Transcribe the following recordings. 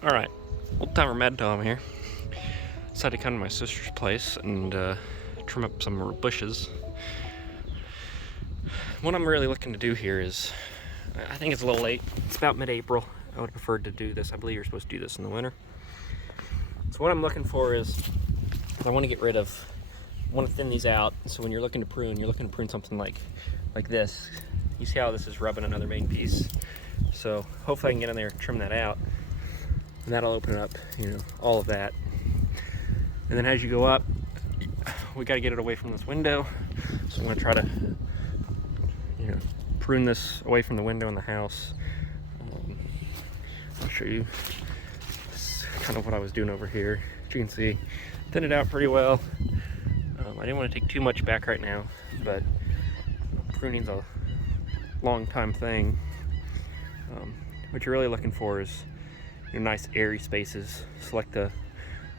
Alright, old timer Mad Tom here. Decided to come to my sister's place and trim up some more bushes. What I'm really looking to do here is, I think it's a little late. It's about mid-April. I would have preferred to do this. I believe you're supposed to do this in the winter. So what I'm looking for is, I want to get rid of, I want to thin these out. So when you're looking to prune something like this. You see how this is rubbing another main piece. So hopefully I can get in there and trim that out. And that'll open up, all of that. And then as you go up, we got to get it away from this window. So I'm going to try to, prune this away from the window in the house. I'll show you kind of what I was doing over here. As you can see, thin it out pretty well. I didn't want to take too much back right now, but pruning's a long time thing. What you're really looking for is nice airy spaces. Select the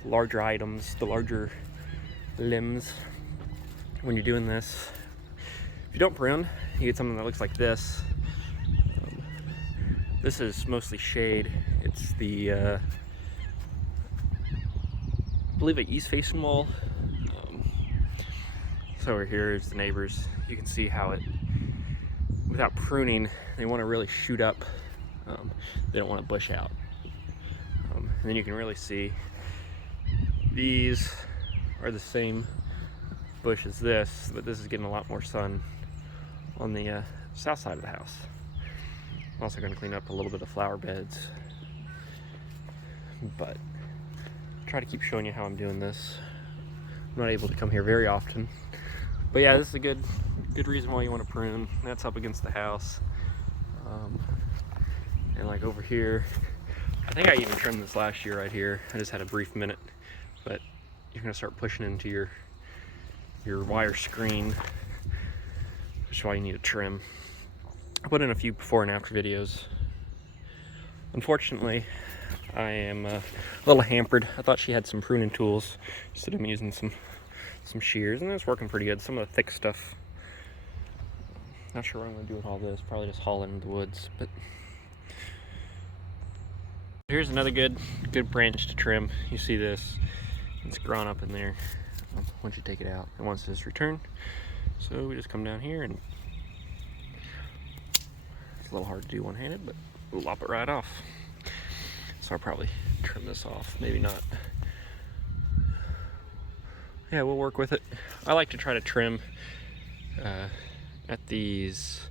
larger items, the larger limbs when you're doing this. If you don't prune, you get something that looks like this. This is mostly shade. It's the, I believe, an east-facing wall. So over here is the neighbors. You can see how it, without pruning, they want to really shoot up. They don't want to bush out. And then you can really see these are the same bush as this, but this is getting a lot more sun on the south side of the house. I'm also going to clean up a little bit of flower beds, but try to keep showing you how I'm doing this. I'm not able to come here very often, but yeah, this is a good reason why you want to prune. That's up against the house, and like over here, I think I even trimmed this last year right here. I just had a brief minute, but you're going to start pushing into your wire screen, which is why you need to trim. I put in a few before and after videos. Unfortunately, I am a little hampered. I thought she had some pruning tools. Instead I'm using some shears, and it's working pretty good. Some of the thick stuff, not sure what I'm going to do with all this. Probably just haul it into the woods. But here's another good branch to trim. You see this? It's grown up in there. Once you take it out, it wants this return. So we just come down here, and it's a little hard to do one-handed, but we'll lop it right off. So I'll probably trim this off. Maybe not. Yeah, we'll work with it. I like to try to trim at these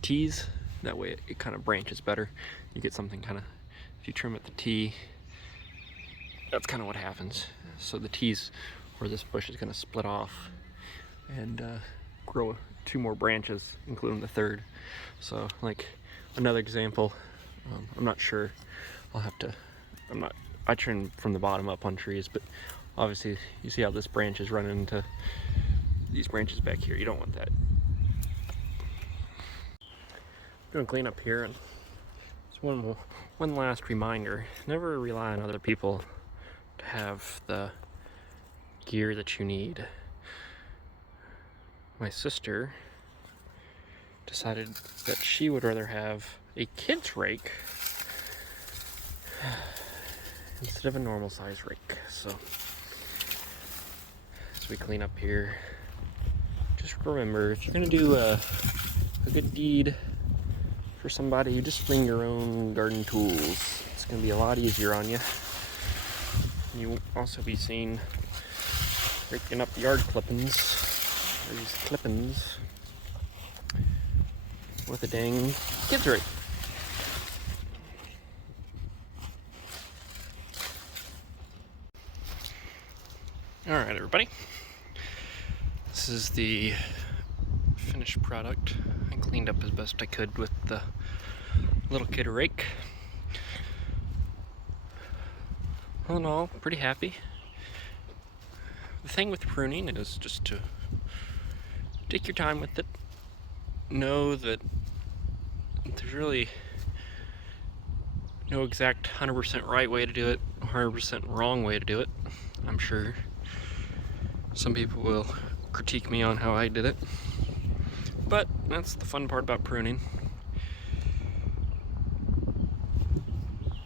T's. That way it kind of branches better. You get something kind of, if you trim at the T, that's kind of what happens. So the T's where this bush is going to split off and grow 2 more branches, including the third. So like another example, I'm not sure, I trim from the bottom up on trees, but obviously you see how this branch is running into these branches back here. You don't want that. Doing cleanup here, and just one last reminder: never rely on other people to have the gear that you need. My sister decided that she would rather have a kid's rake instead of a normal size rake. So as we clean up here, just remember, if you're gonna do a good deed for somebody, you just bring your own garden tools. It's gonna be a lot easier on you. You will also be seen raking up yard clippings, or these clippings, with a dang kid's rake. Alright everybody, this is the finished product. I cleaned up as best I could with the little kid rake. All in all, pretty happy. The thing with pruning is just to take your time with it. Know that there's really no exact 100% right way to do it, 100% wrong way to do it. I'm sure some people will critique me on how I did it, but that's the fun part about pruning.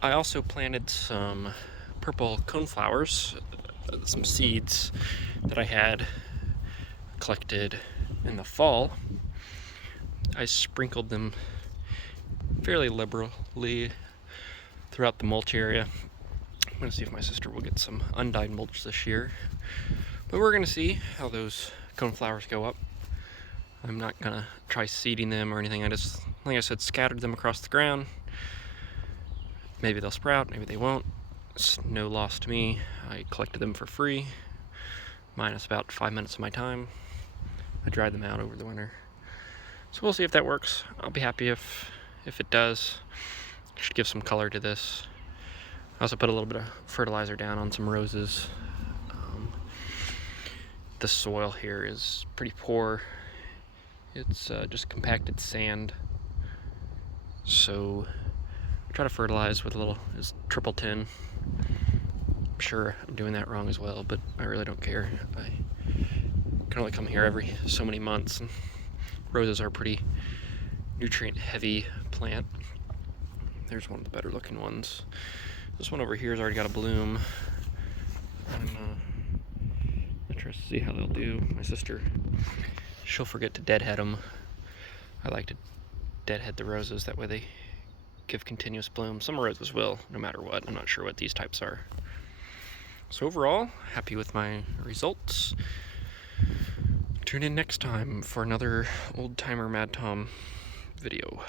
I also planted some purple coneflowers, some seeds that I had collected in the fall. I sprinkled them fairly liberally throughout the mulch area. I'm going to see if my sister will get some undyed mulch this year. But we're going to see how those coneflowers go up. I'm not going to try seeding them or anything. I just, like I said, scattered them across the ground. Maybe they'll sprout, maybe they won't. It's no loss to me. I collected them for free, minus about 5 minutes of my time. I dried them out over the winter. So we'll see if that works. I'll be happy if it does. Should give some color to this. I also put a little bit of fertilizer down on some roses. The soil here is pretty poor. It's just compacted sand. So I try to fertilize with a little triple tin. I'm sure I'm doing that wrong as well, but I really don't care. I can only come here every so many months, and roses are a pretty nutrient heavy plant. There's one of the better looking ones. This one over here has already got a bloom. I'm interested to see how they'll do. My sister, she'll forget to deadhead them. I like to deadhead the roses, that way they give continuous bloom. Some roses will, no matter what. I'm not sure what these types are. So overall, happy with my results. Tune in next time for another old timer Mad Tom video.